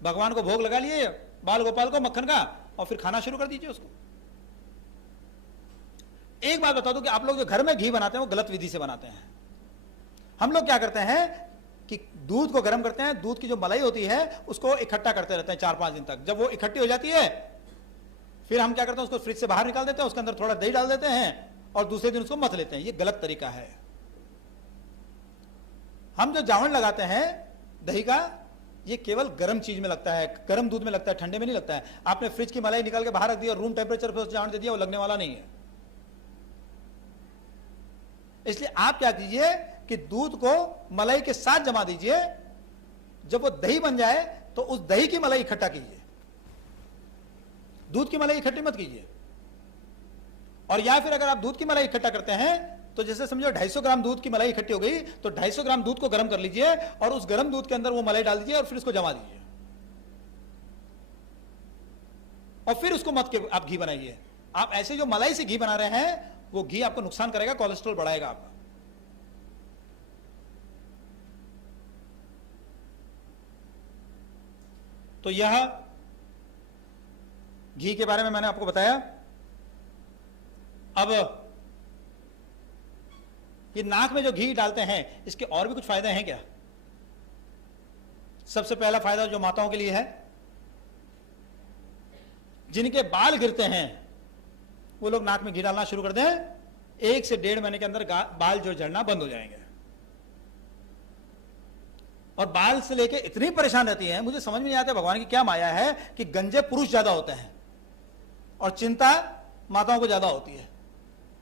भगवान को भोग लगा लिए बाल गोपाल को मक्खन का, और फिर खाना शुरू कर दीजिए उसको। एक बात बता दूं कि आप लोग जो घर में घी बनाते हैं वो गलत विधि से बनाते हैं। हम लोग क्या करते हैं कि दूध को गर्म करते हैं, दूध की जो मलाई होती है उसको इकट्ठा करते रहते हैं 4-5 दिन तक। जब वो इकट्ठी हो जाती है फिर हम क्या करते हैं, उसको फ्रिज से बाहर निकाल देते हैं, उसके अंदर थोड़ा दही डाल देते हैं और दूसरे दिन उसको मथ लेते हैं। ये गलत तरीका है। हम जो जावण लगाते हैं दही का, ये केवल गर्म चीज में लगता है, गर्म दूध में लगता है, ठंडे में नहीं लगता है। आपने फ्रिज की मलाई निकाल के बाहर रख दी और रूम टेम्परेचर पर जावण दे दिया, वो लगने वाला नहीं है। इसलिए आप क्या कीजिए कि दूध को मलाई के साथ जमा दीजिए, जब वो दही बन जाए तो उस दही की मलाई इकट्ठा कीजिए, दूध की मलाई इकट्ठी मत कीजिए। और या फिर अगर आप दूध की मलाई इकट्ठा करते हैं तो जैसे समझो 250 ग्राम दूध की मलाई इकट्ठी हो गई, तो 250 ग्राम दूध को गर्म कर लीजिए और उस गर्म दूध के अंदर वो मलाई डाल दीजिए और फिर उसको जमा दीजिए, और फिर उसको मत के आप घी बनाइए। आप ऐसे जो मलाई से घी बना रहे हैं वो घी आपको नुकसान करेगा, कोलेस्ट्रॉल बढ़ाएगा आपका। तो यह घी के बारे में मैंने आपको बताया। अब ये नाक में जो घी डालते हैं इसके और भी कुछ फायदे हैं क्या? सबसे पहला फायदा जो माताओं के लिए है, जिनके बाल गिरते हैं वो लोग नाक में घी डालना शुरू कर दें, 1 से 1.5 महीने के अंदर बाल जो झड़ना बंद हो जाएंगे। और बाल से लेके इतनी परेशान रहती है, मुझे समझ में नहीं आता भगवान की क्या माया है कि गंजे पुरुष ज्यादा होते हैं और चिंता माताओं को ज्यादा होती है।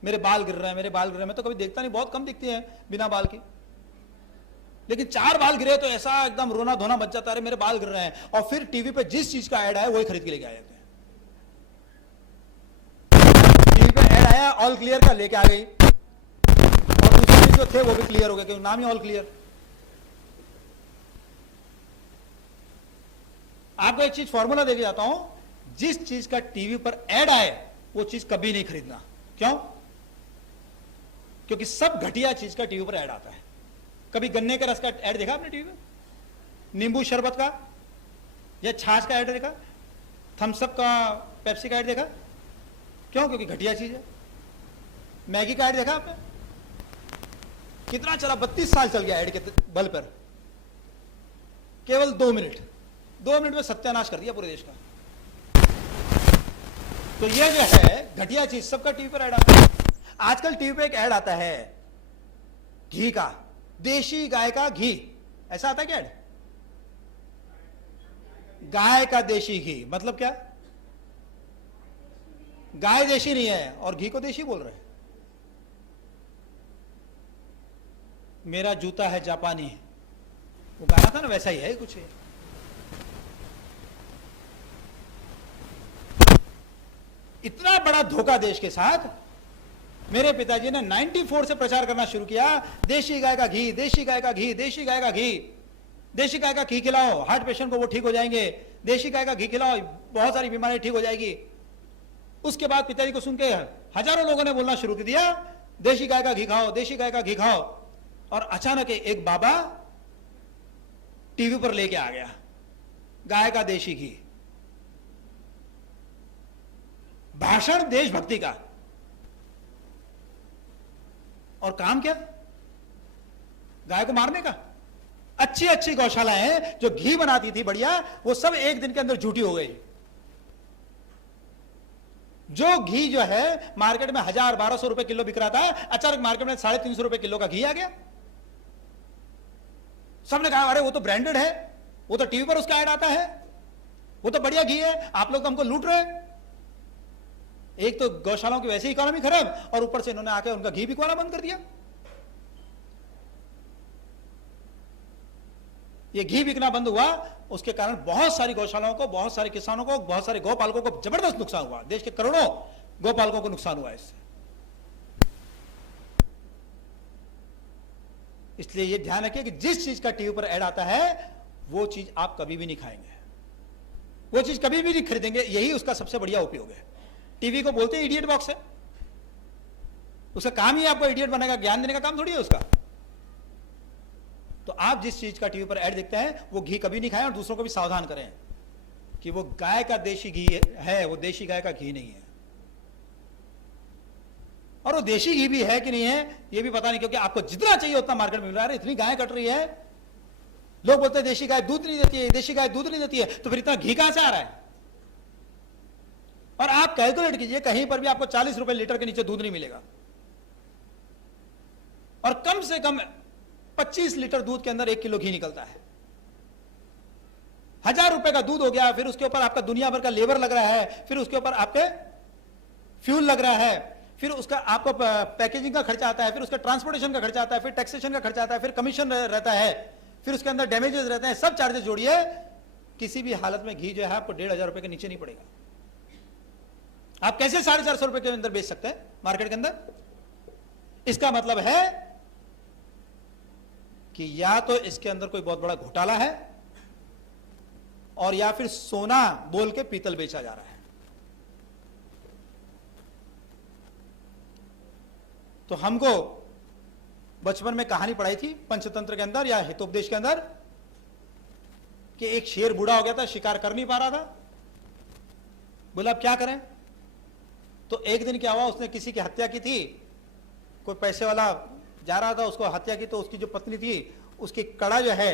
मेरे बाल गिर रहे हैं, मेरे बाल गिर रहे हैं। मैं तो कभी देखता नहीं, बहुत कम दिखती है बिना बाल की, लेकिन 4 बाल गिरे तो ऐसा एकदम रोना धोना मच जाता है, मेरे बाल गिर रहे हैं। और फिर टीवी पे जिस चीज का ऐड है वही खरीद के लेके आ जाते हैं। टीवी पे ऐड आया ऑल क्लियर का, लेके आ गई, और दूसरे जो थे वो भी क्लियर हो गए क्योंकि नाम ही ऑल क्लियर। आपको एक चीज फॉर्मूला देके जाता हूं, जिस चीज का टीवी पर ऐड आए वो चीज कभी नहीं खरीदना। क्यों? क्योंकि सब घटिया चीज का टीवी पर ऐड आता है। कभी गन्ने के रस का ऐड देखा आपने टीवी में? नींबू शरबत का या छाछ का ऐड देखा? थम्सअप का, पेप्सी का ऐड देखा? क्यों? क्योंकि घटिया चीज है। मैगी का ऐड देखा आपने? कितना चला, 32 साल चल गया ऐड के बल पर, केवल 2 मिनट में सत्यानाश कर दिया पूरे देश का। तो ये जो है घटिया चीज सबका टीवी पर ऐड आता है। आजकल टीवी पे एक ऐड आता है घी का, देशी गाय का घी, ऐसा आता है क्या ऐड? गाय का देशी घी, मतलब क्या? गाय देशी नहीं है और घी को देशी बोल रहे हैं। मेरा जूता है जापानी, वो गाना था ना, वैसा ही है कुछ। इतना बड़ा धोखा देश के साथ। मेरे पिताजी ने 94 से प्रचार करना शुरू किया, देशी गाय का घी, देशी गाय का घी, देशी गाय का घी, देशी गाय का घी खिलाओ, हार्ट पेशेंट को वो ठीक हो जाएंगे, देशी गाय का घी खिलाओ, बहुत सारी बीमारी ठीक हो जाएगी। उसके बाद पिताजी को सुन के हजारों लोगों ने बोलना शुरू कर दिया, देशी गाय का घी खाओ, देशी गाय का घी खाओ। और अचानक एक बाबा टीवी पर लेके आ गया गाय का देशी घी, भाषण देशभक्ति का, और काम क्या? गाय को मारने का। अच्छी अच्छी गौशालाएं जो घी बनाती थी बढ़िया, वो सब एक दिन के अंदर झूठी हो गई। जो घी जो है मार्केट में 1000-1200 रुपए किलो बिक रहा था, अचानक मार्केट में 350 रुपए किलो का घी आ गया। सबने कहा अरे वो तो ब्रांडेड है, वो तो टीवी पर उसका ऐड आता है, वो तो बढ़िया घी है, आप लोग तो हमको लूट रहे हैं। एक तो गौशालाओं की वैसे ही इकोनॉमी खराब, और ऊपर से इन्होंने आके उनका घी बिकवाना बंद कर दिया। ये घी बिकना बंद हुआ, उसके कारण बहुत सारी गौशालाओं को, बहुत सारे किसानों को, बहुत सारे गौपालकों को जबरदस्त नुकसान हुआ। देश के करोड़ों गौपालकों को नुकसान हुआ इससे। इसलिए ये ध्यान रखिए कि जिस चीज का टीवी पर ऐड आता है वो चीज आप कभी भी नहीं खाएंगे, वो चीज कभी भी नहीं खरीदेंगे। यही उसका सबसे बढ़िया उपयोग है। टीवी को बोलते हैं इडियट बॉक्स है, उसका काम ही आपको इडियट बनाएगा, ज्ञान देने का काम थोड़ी है उसका। तो आप जिस चीज का टीवी पर ऐड देखते हैं वो घी कभी नहीं खाएं, और दूसरों को भी सावधान करें कि वो गाय का देशी घी है, वो देशी गाय का घी नहीं है। और वो देशी घी भी है कि नहीं है ये भी पता नहीं, क्योंकि आपको जितना चाहिए उतना मार्केट में मिल रहा है। इतनी गाय कट रही है, लोग बोलते हैं देशी गाय दूध नहीं देती है, देशी गाय दूध नहीं देती है, तो फिर इतना घी कहां से आ रहा है? और आप कैलकुलेट कीजिए, कहीं पर भी आपको 40 रुपए लीटर के नीचे दूध नहीं मिलेगा, और कम से कम 25 लीटर दूध के अंदर 1 किलो घी निकलता है। 1000 रुपए का दूध हो गया, फिर उसके ऊपर आपका दुनिया भर का लेबर लग रहा है, फिर उसके ऊपर आपके फ्यूल लग रहा है, फिर उसका आपको पैकेजिंग का खर्चा आता है, फिर उसका ट्रांसपोर्टेशन का खर्चा आता है, फिर टैक्सेशन का खर्चा आता है, फिर कमीशन रहता है, फिर उसके अंदर डैमेजेस रहते हैं, सब चार्जेस जोड़िए, किसी भी हालत में घी जो है आपको 1500 रुपए के नीचे नहीं पड़ेगा। आप कैसे 450 रुपए के अंदर बेच सकते हैं मार्केट के अंदर? इसका मतलब है कि या तो इसके अंदर कोई बहुत बड़ा घोटाला है, और या फिर सोना बोल के पीतल बेचा जा रहा है। तो हमको बचपन में कहानी पढ़ाई थी पंचतंत्र के अंदर या हितोपदेश के अंदर, कि एक शेर बूढ़ा हो गया था, शिकार कर नहीं पा रहा था। बोला अब क्या करें? तो एक दिन क्या हुआ, उसने किसी की हत्या की थी, कोई पैसे वाला जा रहा था, उसको हत्या की, तो उसकी जो पत्नी थी उसकी कड़ा जो है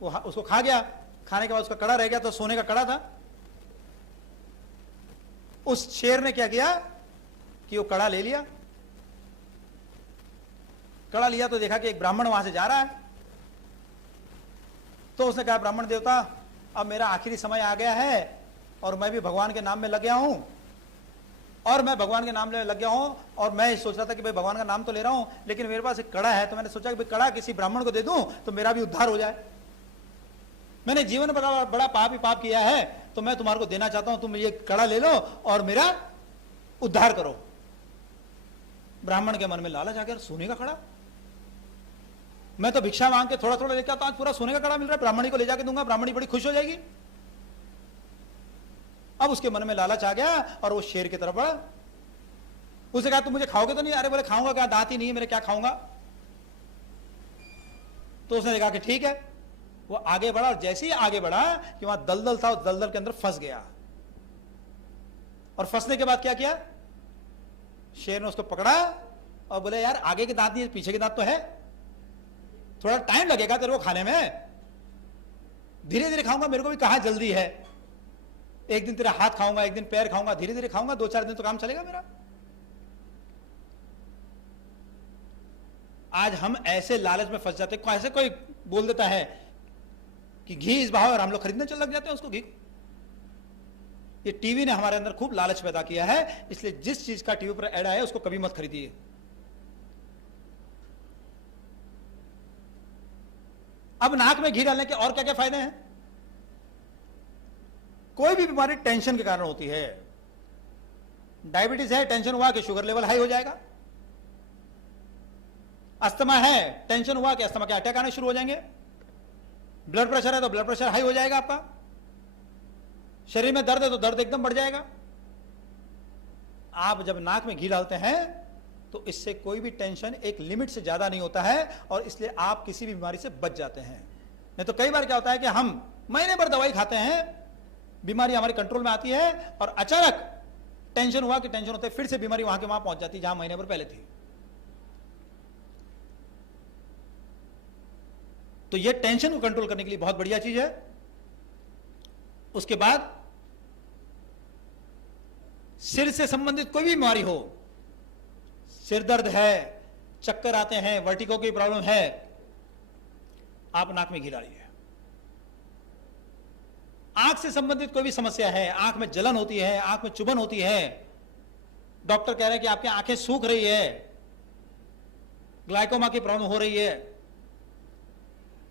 वो उसको खा गया। खाने के बाद उसका कड़ा रह गया, तो सोने का कड़ा था। उस शेर ने क्या किया कि वो कड़ा ले लिया। कड़ा लिया तो देखा कि एक ब्राह्मण वहां से जा रहा है। तो उसने कहा, ब्राह्मण देवता, अब मेरा आखिरी समय आ गया है और मैं भी भगवान के नाम में लग गया हूं, और मैं भगवान के नाम में लग गया हूं, और मैं सोच रहा था कि भाई भगवान का नाम तो ले रहा हूं, लेकिन मेरे पास एक कड़ा है, तो मैंने सोचा कि भाई कड़ा किसी ब्राह्मण को दे दूं तो मेरा भी उद्धार हो जाए। मैंने जीवन में बड़ा पाप ही पाप किया है, तो मैं तुम्हारे को देना चाहता हूं, तुम ये कड़ा ले लो और मेरा उद्धार करो। ब्राह्मण के मन में लालच आ गया, सोने का कड़ा, मैं तो भिक्षा मांग के थोड़ा थोड़ा लेकर आता, आज पूरा सोने का कड़ा मिल रहा है, ब्राह्मणी को ले जाके दूंगा, ब्राह्मणी बड़ी खुश हो जाएगी। अब उसके मन में लालच आ गया और वो शेर की तरफ बढ़ा। उसने कहा, तुम मुझे खाओगे तो नहीं? अरे बोले, खाऊंगा क्या, दांत ही नहीं है मेरे, क्या खाऊंगा? तो उसने देखा कि ठीक है। वो आगे बढ़ा, और जैसे ही आगे बढ़ा कि वहां दलदल था, उस दलदल के अंदर फंस गया। और फंसने के बाद क्या किया, शेर ने उसको पकड़ा और बोले, यार आगे के दांत नहीं, पीछे के दांत तो है, थोड़ा टाइम लगेगा तेरे को खाने में, धीरे धीरे खाऊंगा, मेरे को भी कहां जल्दी है। एक दिन तेरा हाथ खाऊंगा, एक दिन पैर खाऊंगा, धीरे धीरे खाऊंगा, 2-4 दिन तो काम चलेगा मेरा। आज हम ऐसे लालच में फंस जाते हैं। ऐसे कोई बोल देता है कि घी इस भाव, और हम लोग खरीदने चल लग जाते हैं उसको, घी। ये टीवी ने हमारे अंदर खूब लालच पैदा किया है, इसलिए जिस चीज का टीवी पर ऐड आया उसको कभी मत खरीदिए। अब नाक में घी डालने के और क्या क्या फायदे हैं? कोई भी बीमारी टेंशन के कारण होती है। डायबिटीज है, टेंशन हुआ कि शुगर लेवल हाई हो जाएगा। अस्थमा है, टेंशन हुआ कि अस्थमा के अटैक आने शुरू हो जाएंगे। ब्लड प्रेशर है तो ब्लड प्रेशर हाई हो जाएगा आपका। शरीर में दर्द है तो दर्द एकदम बढ़ जाएगा। आप जब नाक में घी डालते हैं तो इससे कोई भी टेंशन एक लिमिट से ज्यादा नहीं होता है, और इसलिए आप किसी भी बीमारी से बच जाते हैं। नहीं तो कई बार क्या होता है कि हम महीने भर दवाई खाते हैं, बीमारी हमारे कंट्रोल में आती है, और अचानक टेंशन हुआ कि टेंशन होते फिर से बीमारी वहां के वहां पहुंच जाती है जहां महीने भर पहले थी। तो यह टेंशन को कंट्रोल करने के लिए बहुत बढ़िया चीज है। उसके बाद सिर से संबंधित कोई भी बीमारी हो, सिर दर्द है, चक्कर आते हैं, वर्टिगो की प्रॉब्लम है, आप नाक में घी डालिए। आंख से संबंधित कोई भी समस्या है, आंख में जलन होती है, आंख में चुभन होती है, डॉक्टर कह रहे हैं कि आपकी आंखें सूख रही है, ग्लाइकोमा की प्रॉब्लम हो रही है,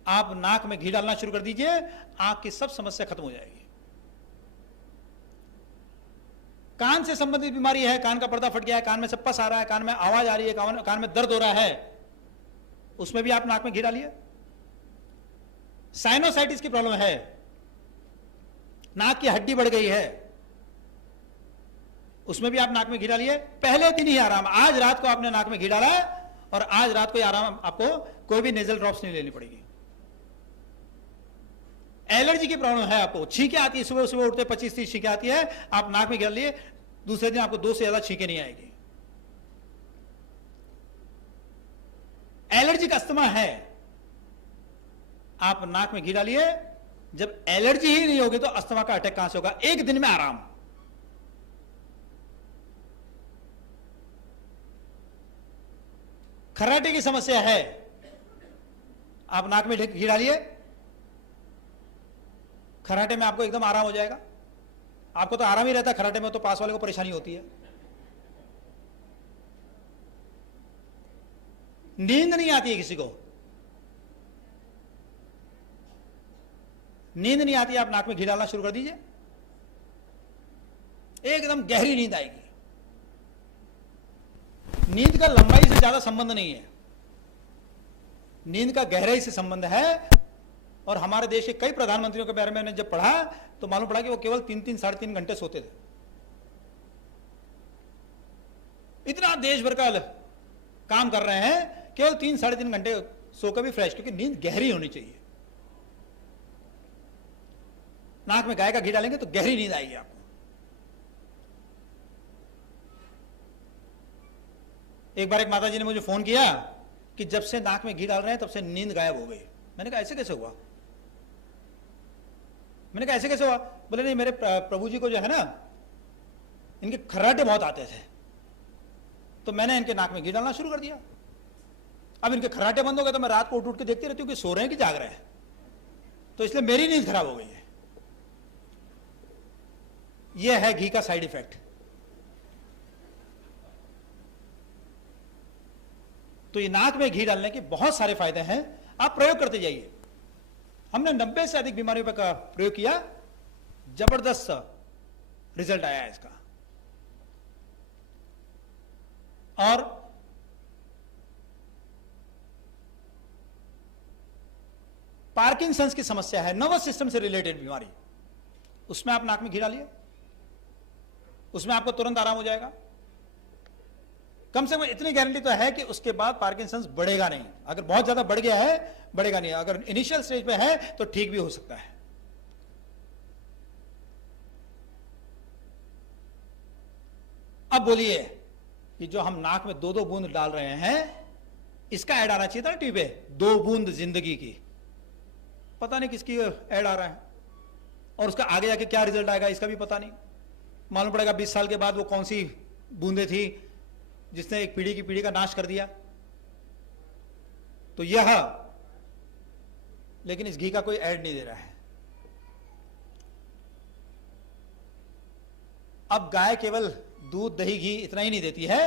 आप नाक में घी डालना शुरू कर दीजिए, आंख की सब समस्या खत्म हो जाएगी। कान से संबंधित बीमारी है, कान का पर्दा फट गया है, कान में से पस आ रहा है, कान में आवाज आ रही है, कान में दर्द हो रहा है, उसमें भी आप नाक में घी डालिए। साइनोसाइटिस की प्रॉब्लम है, नाक की हड्डी बढ़ गई है, उसमें भी आप नाक में घी डालिए। पहले दिन ही आराम, आज रात को आपने नाक में घी डाला है और आज रात को ही आराम, आपको कोई भी नेजल ड्रॉप्स नहीं लेनी पड़ेगी। एलर्जी की प्रॉब्लम है, आपको छींकें आती है, सुबह सुबह उठते 25-30 छींकें आती है, आप नाक में घी डालिए, दूसरे दिन आपको 2 से ज्यादा छींकें नहीं आएगी। एलर्जिक अस्थमा है, आप नाक में घी डालिए। जब एलर्जी ही नहीं होगी तो अस्थमा का अटैक कहां से होगा? एक दिन में आराम। खर्राटे की समस्या है, आप नाक में घी डालिए, खर्राटे में आपको एकदम आराम हो जाएगा। आपको तो आराम ही रहता है, खर्राटे में तो पास वाले को परेशानी होती है। नींद नहीं आती है किसी को, नींद नहीं आती, आप नाक में घी डालना शुरू कर दीजिए, एकदम गहरी नींद आएगी। नींद का लंबाई से ज्यादा संबंध नहीं है, नींद का गहराई से संबंध है। और हमारे देश के कई प्रधानमंत्रियों के बारे में मैंने जब पढ़ा तो मालूम पड़ा कि वो केवल 3-3, 3.5 घंटे सोते थे। इतना देश भर का काम कर रहे हैं, केवल 3-3.5 घंटे सोकर भी फ्रेश, क्योंकि नींद गहरी होनी चाहिए। नाक में गाय का घी डालेंगे तो गहरी नींद आएगी आपको। एक बार एक माता जी ने मुझे फोन किया कि जब से नाक में घी डाल रहे हैं तब से नींद गायब हो गई। मैंने कहा ऐसे कैसे हुआ? मैंने कहा ऐसे कैसे हुआ? बोले नहीं, मेरे प्रभु जी को जो है ना, इनके खर्राटे बहुत आते थे, तो मैंने इनके नाक में घी डालना शुरू कर दिया। अब इनके खर्राटे बंद हो गए तो मैं रात को उठ उठ के देखती रहती हूँ कि सो रहे हैं कि जाग रहे हैं, तो इसलिए मेरी नींद खराब हो गई है। यह है घी का साइड इफेक्ट। तो ये नाक में घी डालने के बहुत सारे फायदे हैं, आप प्रयोग करते जाइए। हमने 90 से अधिक बीमारियों पर प्रयोग किया, जबरदस्त रिजल्ट आया है इसका। और पार्किंसंस की समस्या है, नर्वस सिस्टम से रिलेटेड बीमारी, उसमें आप नाक में घी डालिए, उसमें आपको तुरंत आराम हो जाएगा। कम से कम इतनी गारंटी तो है कि उसके बाद पार्किंसंस बढ़ेगा नहीं। अगर बहुत ज्यादा बढ़ गया है, बढ़ेगा नहीं। अगर इनिशियल स्टेज पे है तो ठीक भी हो सकता है। अब बोलिए कि जो हम नाक में 2-2 बूंद डाल रहे हैं, इसका ऐड आना चाहिए था टीवी पे, 2 बूंद जिंदगी की। पता नहीं किसकी ऐड आ रहा है, और उसका आगे जाके क्या रिजल्ट आएगा इसका भी पता नहीं। मालूम पड़ेगा 20 साल के बाद वो कौन सी बूंदे थी जिसने एक पीढ़ी की पीढ़ी का नाश कर दिया। तो यह, लेकिन इस घी का कोई ऐड नहीं दे रहा है। अब गाय केवल दूध, दही, घी इतना ही नहीं देती है,